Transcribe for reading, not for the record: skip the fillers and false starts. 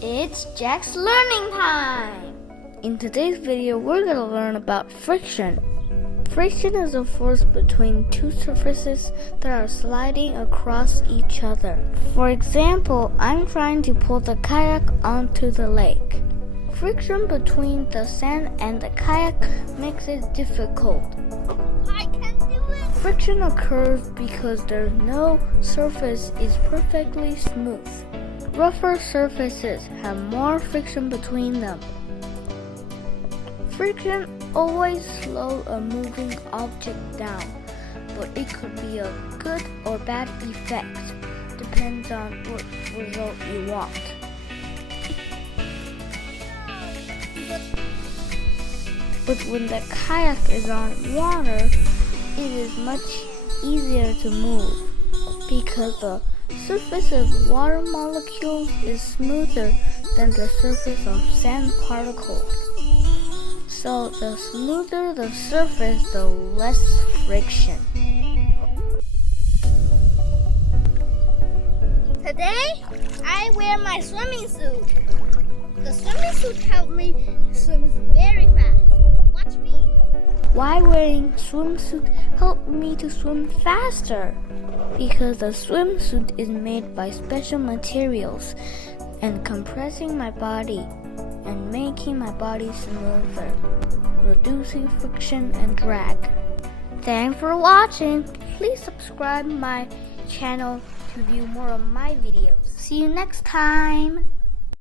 It's Jack's learning time! In today's video, we're going to learn about friction. Friction is a force between two surfaces that are sliding across each other. For example, I'm trying to pull the kayak onto the lake. Friction between the sand and the kayak makes it difficult. I can do it! Friction occurs because there's no surface is perfectly smooth. Rougher surfaces have more friction between them. Friction always slows a moving object down, but it could be a good or bad effect, depends on what result you want. But when the kayak is on water, it is much easier to move because the surface of water molecules is smoother than the surface of sand particles. So the smoother the surface, the less friction. Today, I wear my swimming suit. The swimming suit helps me swim very fast. Watch me. Why wearing swimsuit helped me to swim faster? Because the swimsuit is made by special materials and compressing my body and making my body smoother, reducing friction and drag. Thanks for watching. Please subscribe my channel to view more of my videos. See you next time.